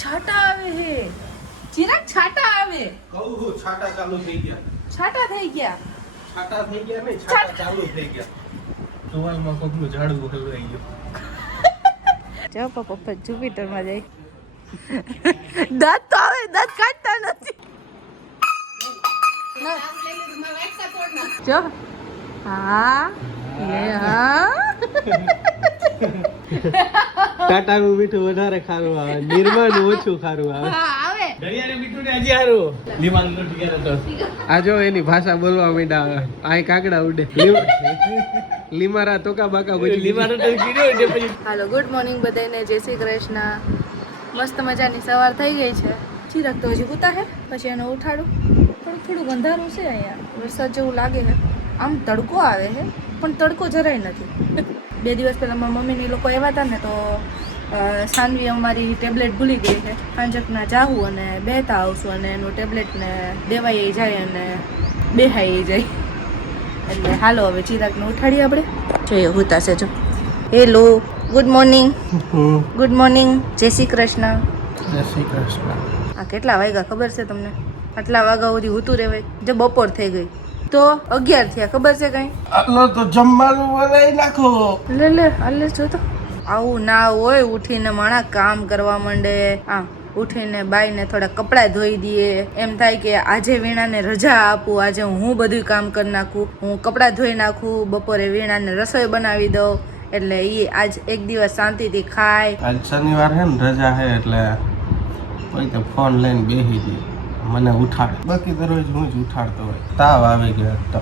છાટા આવે હે ચિરાગ છાટા આવે કહું છું છાટા ચાલુ થઈ ગયા. છાટા થઈ ગયા છાટા થઈ ગયા નહીં, છાટા ચાલુ થઈ ગયા. ટુવાલમાં કોકનું ઝાડવું હલવાઈ ગયું. જો પપ્પા જુપિટર માં જાય દાંત તો આવે દાંત કાઢતા નથી જો હા એ હા ટાટાનું મીઠું વધારે ખારું આવે, નિર્માનું ઓછું ખારું આવે. આવે દરિયાનું મીઠું ને હજી હારું. લીમાનું તો ઠીક હતો. આ જો એની ભાષા બોલવા માંડ્યા. આય કાકડા ઉડે. લીમારા તોકા બાકા પછી લીમારા તો કીધું એટલે પછી. હાલો ગુડ મોર્નિંગ બધાને, જય શ્રી કૃષ્ણ. મસ્ત મજાની સવાર થઈ ગઈ છે. ચિરાગ તો હજી ઉતા હે, પછી એને ઉઠાડું. થોડું અંધારું છે અહીંયા, વરસાદ જેવું લાગે છે. આમ તડકો આવે છે પણ તડકો જરાય નથી. 2 દિવસ પહેલાં મારા મમ્મીને લોકો આવ્યા હતા ને તો સાનવી અમારી ટેબ્લેટ ભૂલી ગઈ છે. સાંજકના જાવું અને બેહતા આવશું અને એનું ટેબ્લેટને દેવાઈ જાય અને બેહાઈ જાય. એટલે હાલો હવે ચિરાગને ઉઠાડીએ આપણે. જોઈએ હોતા છે જો. Hello good morning. Good morning, જય શ્રી કૃષ્ણ. જય શ્રી કૃષ્ણ. આ કેટલા વાગ્યા ખબર છે તમને? આટલા વાગ્યા સુધી હોતું રહેવાય? જો બપોર થઈ ગઈ તો 11 થયા, ખબર છે કઈ? આટલો તો જમવાનું બનાવી નાખો. લે હાલે જો તો આવું ના હોય. ઉઠીને માણા કામ કરવા માંડે. ઉઠીને બાઈને થોડા કપડાં ધોઈ દઈએ. એમ થાય કે આજે વીણાને રજા આપું, આજે હું બધું કામ કરી નાખું, હું કપડાં ધોઈ નાખું, બપોરે વીણાને રસોઈ બનાવી દઉં. એટલે એ આજ એક દિવસ શાંતિથી ખાય. આજ શનિવાર છે ને, રજા છે એટલે કોઈ તો ફોન લઈને બેસી દે, મને ઉઠાડે. બાકી દરરોજ હું જ ઉઠાડતો હોય. તાવ આવી ગયો તો.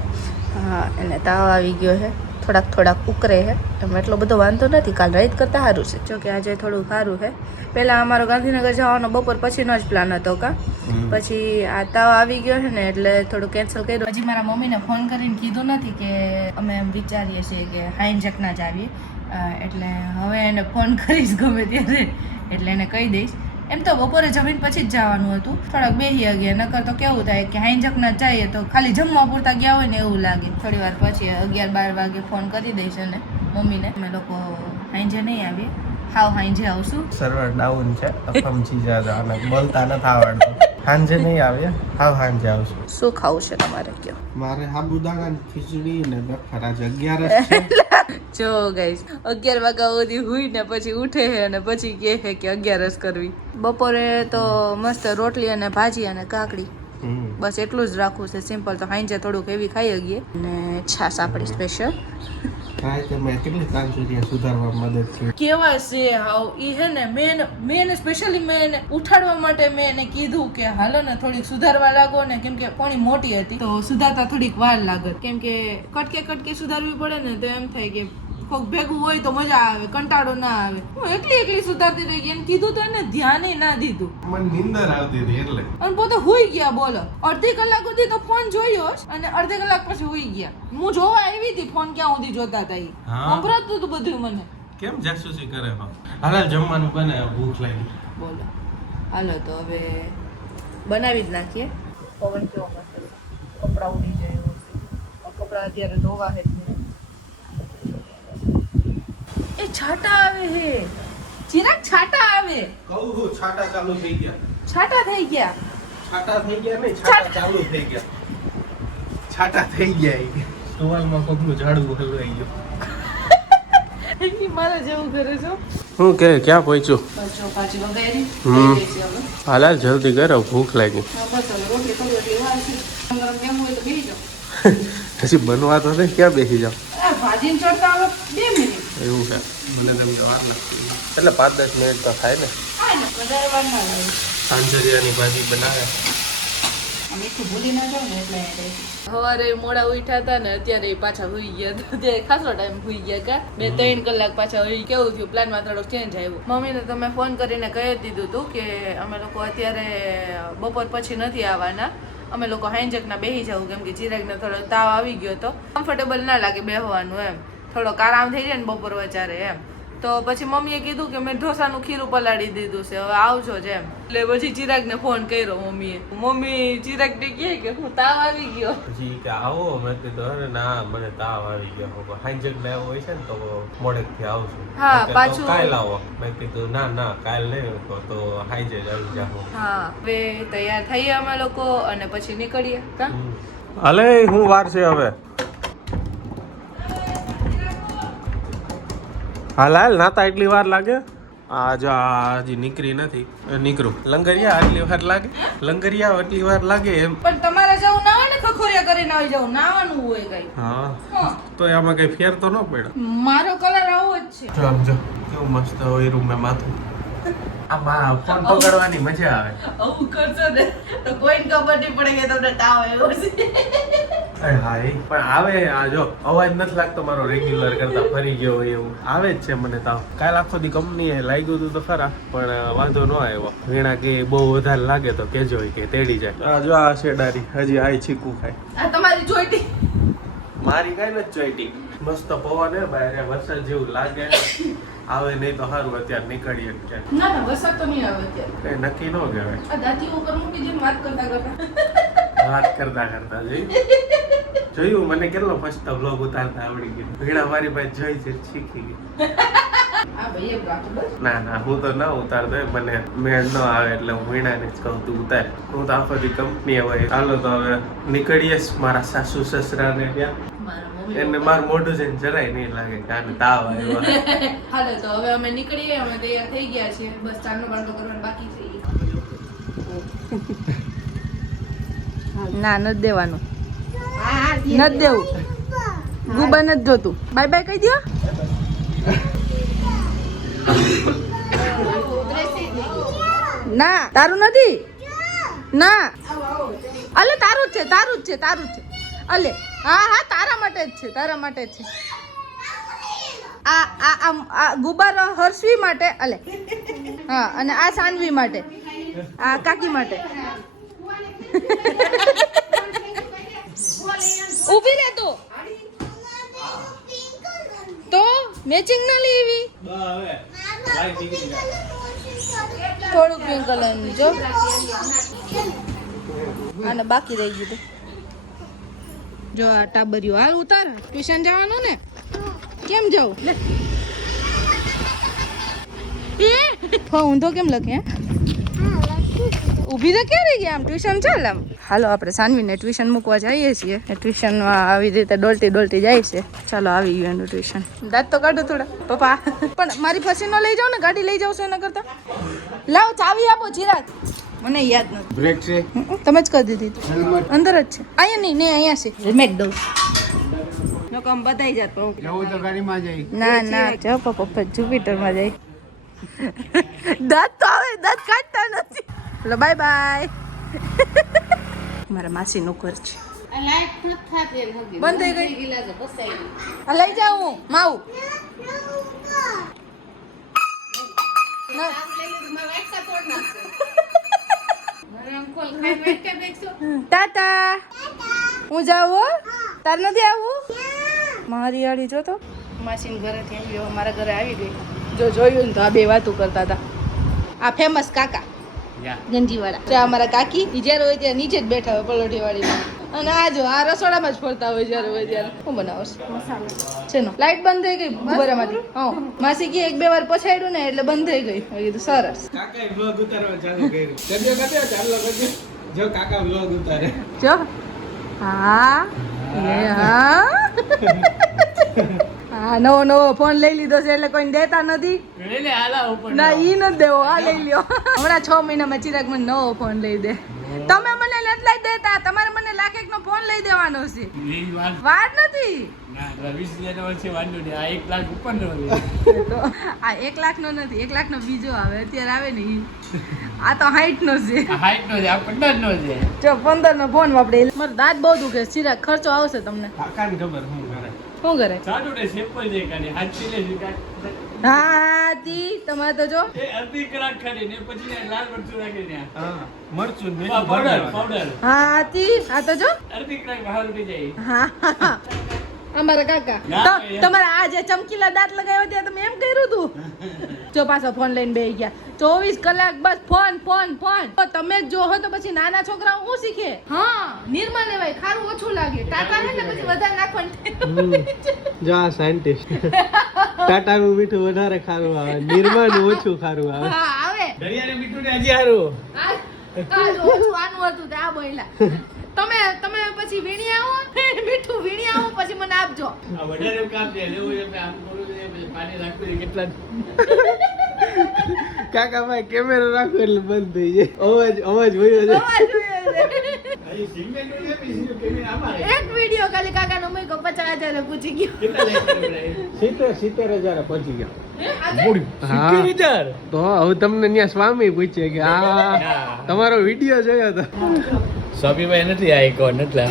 હા, એને તાવ આવી ગયો છે. થોડાક ઉકરે છે. એમ એટલો બધો વાંધો નથી. કાલ રાત કરતાં સારું છે. જો કે આજે થોડું સારું છે. પહેલાં અમારો ગાંધીનગર જવાનો બપોર પછીનો જ પ્લાન હતો પછી આ તાવ આવી ગયો છે ને એટલે થોડું કેન્સલ કર્યું. હજી મારા મમ્મીને ફોન કરીને કીધું નથી કે અમે એમ વિચારીએ છીએ કે હાઈજકના જ આવીએ. એટલે હવે એને ફોન કરીશ ગમે ત્યારે, એટલે એને કહી દઈશ. એમ તો બપોરે જમીન પછી જ જવાનું હતું. થોડાક બેસી ગયા, નકર તો કેવું થાય કે હાઈજકના જઈએ તો ખાલી જમવા પૂરતા ગયા હોય ને એવું લાગે. થોડી વાર પછી 11-12 વાગે ફોન કરી દઈશ અને મમ્મીને. અમે લોકો હાઈજે નહીં આવીએ, હાવ હાઈજે આવશું. સર્વર ડાઉન છે, સમજી જાજો. અને બોલતા નથી આવડતું. હાંજે નહીં આવે, હાવ હાંજે આવશું. શું ખાવું છે તમારે કયો? મારે સાબુદાણા ખીચડી ને બફર. આજે 11 છે. જો ગાઈસ 11 વાગ્યા સુધી હુઈ ને પછી ઉઠે છે અને પછી કહે છે કે 11 કરવી. બપોરે તો મસ્ત રોટલી અને ભાજી અને કાકડી, બસ એટલું જ રાખવું છે સિમ્પલ. તો હાંજે થોડુંક હેવી ખાઈ ગઈએ અને છાશ આપણી સ્પેશિયલ. સુધારવા મદદ કરી. કેવા છે હાવ ઈ હે ને. મેં સ્પેશિયલી મેં એને ઉઠાડવા માટે મેં એને કીધું કે હાલો ને થોડીક સુધારવા લાગો ને, કેમ કે કોણી મોટી હતી તો સુધારતા થોડીક વાર લાગે. કેમ કે કટકે સુધારવી પડે ને તો એમ થાય કે કોક ભેગું હોય તો મજા આવે, કંટાળો ના આવે. હું એકલી સુધારતી રહી ગઈ. એને કીધું તો એને ધ્યાને ના દીધું. મને નીંદર આવતી હતી એટલે. અને પોતે હુઈ ગયા. બોલો, અડધી કલાક સુધી તો ફોન જોયો અને અડધી કલાક પછી હુઈ ગયા. હું જોવા આવી હતી, ફોન ક્યાં સુધી જોતા હતા. ઈ સંભળાતું હતું બધું મને. કેમ જાસૂસી કરે હો? હાલ જમવાનું બને, ભૂખ લાગી. બોલો હાલો તો હવે બનાવી જ નાખીએ. પવન કેવો મસ્ત છે, કપડાં ઉડી જાય એવો છે. કપડાં અત્યારે ધોવા હે. એ છાટા આવે હે ચિરાગ, છાટા આવે. કહું છું છાટા ચાલુ થઈ ગયા. છાટા થઈ ગયા. છાટા થઈ ગયા નહીં, છાટા ચાલુ થઈ ગયા. છાટા થઈ ગયા. ટુવાલમાં કોકનું ઝાડવું હલવાઈ ગયું. મારા જેવું કરે છો. હું કે ક્યાં પહોંચ્યું? બસ જો ભાજી વગાડી. હાલ જલ્દી કરો, ભૂખ લાગી. બસ હવે રોટલી થોડી વાર છે. ગરમ કેમ હોય તો બેસી જાઓ. હજી બનવા તો નહીં, ક્યાં બેસી જાઓ? ભાજીને ચડતા હવે 2 મિનિટ. એવું છે. મને તમને વાર લાગતી એટલે 5-10 મિનિટ તો થાય ને. વધારે વાર ના લાગે. સાંજરિયાની ભાજી બનાવે. મીઠું ભૂલી ના જાવ ને એટલે સવારે મોડા ઉઠ્યા હતા ને અત્યારે પાછા હુઈ ગયા. અત્યારે ખાસો ટાઈમ હુઈ ગયા. કા 2-3 કલાક પાછા હુઈ. કેવું થયું, પ્લાનમાં થોડોક ચેન્જ આવ્યો. મમ્મીને તો મેં ફોન કરીને કહી દીધું હતું કે અમે લોકો અત્યારે બપોર પછી નથી આવવાના. અમે લોકો હાઈજકના બેસી જવું, કેમ કે ચિરાગને થોડો તાવ આવી ગયો તો કમ્ફર્ટેબલ ના લાગે બેસવાનું. એમ થોડોક આરામ થઈ જાય ને બપોર વચારે એમ. તો પછી મમ્મીએ કીધું કે મેં ઢોસાનું ખીરું પલાળી દીધું છે, હવે આવજો જ એમ. એટલે પછી ચિરાગને ફોન કર્યો મમ્મીએ. મમ્મી ચિરાગને કહે કે હું તાવ આવી ગયો. પછી કે આવો, મેં કીધું અરે ના મને તાવ આવી ગયો, હાંજક ને એવું હોય છે ને તો મોડેકથી આવશું. હા, પાછું કાલ આવો. મેં કીધું ના કાલ નહીં તો હાંજે જ આવી જાઓ. હા, હવે તૈયાર થઈએ અમે લોકો અને પછી નીકળીએ. હાલે હું વાર છે હવે? હાલ નાતા એટલી વાર લાગે? હજી નીકળી નથી. નીકળું લંગરિયા એટલી વાર લાગે? લંગરિયા એટલી વાર લાગે એમ? પણ તમારે જવું ના હોય ને, ખખોરિયા કરીને આવી જવું, નાવાનું હોય કઈ. હા, તો આમાં કઈ ફેર તો ન પડ્યો. મારો કલર આવો જ છે. જો કેવું મસ્ત હોય રૂમ માં માથું. આમાં ફોન પકડવાની મજા આવે. આવું કરશો ને તો કોઈને ખબર નહીં પડે કે તમને તાવ આવ્યો છે. હા, પણ આવે આ જો અવાજ નથી લાગતો મારો રેગ્યુલર કરતા ફરી ગયો હોય એવું આવે જ છે મને તાવ. કાલ આખો દી કંપનીએ લાગ્યું હતું તો ખરા, પણ વાંધો ન આવ્યો. વીણા કે બહુ વધારે લાગે તો કેજો કે તેડી જાય. આ જો આ શેડારી હજી આઈ છીકું ખાય. આ તમારી જોઈટી? મારી કઈ નથી જોઈટી. મસ્ત પવન હે બહાર, વરસાદ જેવું લાગે. આવે નહીં તો સારું, અત્યારે નીકળીએ. ના વરસાદ તો નહીં આવે અત્યારે. કઈ નક્કી ન કહેવાય. આ દાંતી ઉપર મૂકી જઈને વાત કરતા જોયું મને કેટલો મસ્ત બ્લોગ ઉતારતા આવડી ગયો. વીણા મારી પાસે જોઈ છે શીખી ગઈ. ના હું તો ના ઉતારતો, મને મેળ ન આવે એટલે હું વીણાને જ કહું તું ઉતાર. હું તો આખો દી કંપની હોય. ચાલો તો હવે નીકળીએ મારા સાસુ સસરાને ત્યાં. એને મારું મોઢું છે જરાય નહીં લાગે કે આને તાવ આવ્યો. હાલો તો હવે અમે નીકળીએ, અમે તૈયાર થઈ ગયા છીએ. બસ ચાનો બાંધો કરવાનો બાકી છે. ના નથી દેવાનું, નથી દેવું. ગુબા નથી જોતું. બાય બાય કહી દો. ના તારું નથી. ના અલે તારું જ છે, તારું જ છે. અલે હા તારા માટે જ છે, તારા માટે જ છે. આ ગુબારો હર્ષવી માટે. અલે હા, અને આ સાનવી માટે, આ કાકી માટે. ઊભી રહે તો મેચિંગ ના લેવી. થોડુંક પિંક કલર ની જો, અને બાકી રહી ગયું. જો આ ટાબરિયું હાલ ઉતાર. ટ્યુશન જવાનું ને? કેમ જાવ? ઊંધો કેમ લખે? ઊભી તો ક્યારે ગયા? આમ ટ્યુશન ચાલ. આમ હાલો આપણે સાનવીને ટ્યુશન મૂકવા જઈએ છીએ. ટ્યુશનમાં આવી રીતે ડોલતી જાય છે. ચાલો આવી ગયું એનું ટ્યુશન. દાંત તો કાઢો થોડા પપ્પા. પણ મારી ફસી ન લઈ જાઓ ને, ગાડી લઈ જાવ છો એના કરતા. લાવ ચાવી આપો ચિરાગ. મને યાદ નથી. બ્રેક છે તમે જ કરી દીધી. અંદર જ છે. અહીંયા નહીં, અહીંયા છે. રિમેટ દઉં નો કામ બધાઈ જાત. ના જો પપ્પા જુપિટરમાં જાય. દાંત તો આવે, દાંત કાઢતા નથી. ચલો બાય બાય. મારા માસીનું ઘર છે. બંધ થઈ ગઈ. લઈ જાઉં માવું. ટાટા. હું જાઉં? તાર નથી આવું? મારી આડી જો તો માસીન ઘરેથી આવી ગયો, મારા ઘરે આવી ગઈ. જો જોયું ને તો આ બે વાતો કરતા હતા. આ ફેમસ કાકા ગંજીવાળા. જો અમારા કાકી જ્યારે હોય ત્યારે નીચે જ બેઠા હોય પલોઠી વાળીમાં. અને આ જો આ રસોડામાં જ ફરતા હોય જ્યારે હોય ત્યારે. શું બનાવશ? છે નો લાઈટ બંધ થઈ ગઈ બરામાંથી. હા, માસી કે એક બે વાર પછાડ્યું ને એટલે બંધ થઈ ગઈ. મેં કીધું સરસ. કાકાએ બ્લોગ ઉતારવા ચાલુ કર્યું. ચાલો જો કાકા બ્લોગ ઉતારે. જો હા નવો ફોન લઈ લીધો છે એટલે કોઈને દેતા નથી. ના ઈ નથી દેવો, આ લઈ લ્યો. હમણાં 6 મહિનામાં ચિરાગ મને નવો ફોન લઈ દે. તમે મને નથી લઈ દેતા, તમારે મને લાખ એક નો ફોન લઈ દેવાનો છે. વાત નથી. આ 1 લાખ નો નથી, 1 લાખ નો બીજો આવે અત્યારે આવે ને ઈ. આ તો 60 નો છે. 15 નો છે. જો 15 નો ફોન વાપરે. મારો દાંત બહુ દુખે. ચિરાગ ખર્ચો આવશે તમને. કાકાને ખબર શું કરે. હા તી તમારે તો જો હા તી આ તો જો હા અમારા કાકા તમારા આ જે ચમકીલા દાંત લગાવ્યા ત્યાં તમે એમ કર્યું તું જો પાછો ફોન લઈને બેસી ગયા 24 કલાક બસ ફોન ફોન ફોન તો તમે જ જો હો તો પછી નાના છોકરાઓ શું શીખે હા નિર્મા લેવાય ખારું ઓછું લાગે ટાટા ને પછી વધારે નાખવાનું જા સાયન્ટિસ્ટ ટાટાનું મીઠું વધારે ખારું આવે નિર્માનું ઓછું ખારું આવે હા આવે દરિયાનું મીઠું ને હજી સારું આ ઓછું આનું હતું તે આ બોયલા તમે પછી વીણી આવો મીઠું વીણી આવો પછી મને આપજો આ વધારે કામ છે લેવું છે આમ કરું છે પછી પાણી રાખવું કેટલા કાકા ભાઈ કેમેરો રાખો એટલે બંધ થઈ જાય અવાજ વયો જાય એક વિડિયો ખાલી કાકા નો મૂક્યો 50,000 પૂછી ગયો 70,000 પહોંચી ગયા તો હવે તમને ત્યાં સ્વામી પૂછે કે આ તમારો વિડિયો જોયો તો સ્વામીભાઈ નથી આ એક નટલા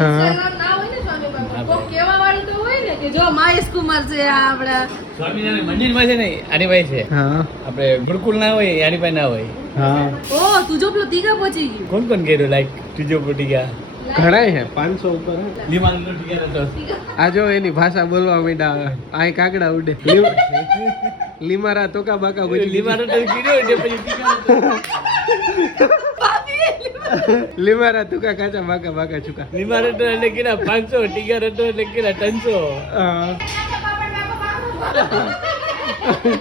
ઇન્સ્ટાગ્રામ ના હોય ને સ્વામી બાબા કોક કેવા વાળું તો હોય ને કે જો મહેશ કુમાર છે આ આપડા સ્વામિનારાયણ મંદિરમાં છે ને આની ભાઈ છે હા આપણે ગુરુકુળ ના હોય આની ભાઈ ના હોય હા ઓ તું જો પેલો તીગા પહોંચી ગયું કોણ કોણ કર્યું લાઈક ત્રીજો પોટી ગયા ઘણાય હે 500 ઉપર હે. લીમાન લોટી ગયા તો આ જો એની ભાષા બોલવા માંડ્યા આય કાકડા ઉડે લીમારા તોકા બાકા બોલી લીમાન તો કીધું એટલે પછી ટીકા લીમારા તુકા કાચા બાકા બાકા ચુકા લીમાન તો એટલે કીધા 500 ટીકા રતો એટલે કીધા 300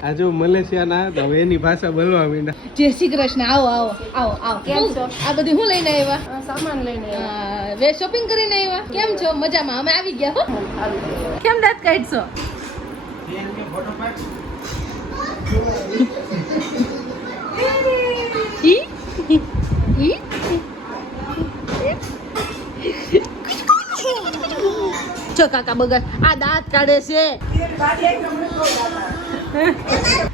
આ જો મલેશિયા ના તો હવે એની ભાષા બોલવા માંડ્યા જય શ્રી કૃષ્ણ આવો આવો આવો આવો કેમ છો આ બધું હું લઈને આવ્યા સામાન લઈને આવ્યા વે શોપિંગ કરીને આવ્યા કેમ છો મજામાં અમે આવી ગયા હો કેમ દાંત કાઢશો ઈ ઈ જો કાકા બગર આ દાંત કાઢે છે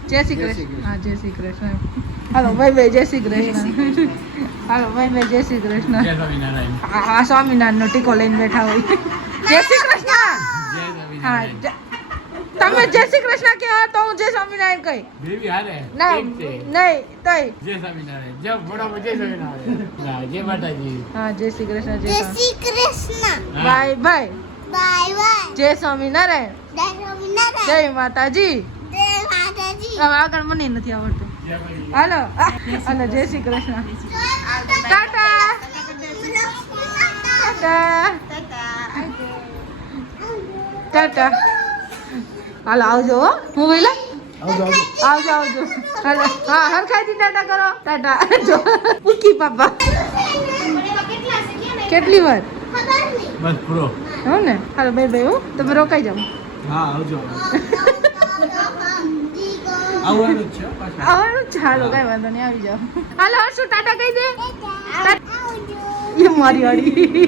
જય શ્રી કૃષ્ણ હા જય શ્રી કૃષ્ણ હાલો ભાઈ ભાઈ જય શ્રી કૃષ્ણ હાલો ભાઈ ભાઈ જય શ્રી કૃષ્ણ જય સ્વામિનારાયણ આ સ્વામિનારાયણનો ટીકો લઈને બેઠા હોય જય શ્રી કૃષ્ણ જય હા સ્વામિનારાયણ તમે જય શ્રી કૃષ્ણ કહો તો હું જય સ્વામિનારાયણ કહી બેબી હારે નહીં એક છે નહીં તઈ જય સ્વામિનારાયણ જય મોઢામાં જય સ્વામિનારાયણ હા જય માતાજી હા જય શ્રી કૃષ્ણ જય જય Shri Krishna bye bye bye bye જય સ્વામિનારાયણ જય સ્વામિનારાયણ જય માતાજી જય માતાજી હવે આગળ મને નથી આવડતું હાલો હાલો જય શ્રી કૃષ્ણ ટાટા ટાટા હાલો આવજો હો હું બોલા આવજો આવજો હાલો હા હરખાઈથી ટાટા કરો ટાટા જો પૂકી પાપા કેટલી વાર બસ પૂરો હો ને હાલો બાય બાય હો તમે રોકાઈ જાઓ હા આવજો આવવાનું જ છે પાછું આવવાનું જ હાલો કઈ વાંધો નહીં આવી જાઓ હાલો હર્ષુ ટાટા કહી દે આવજો એ મારી વાળી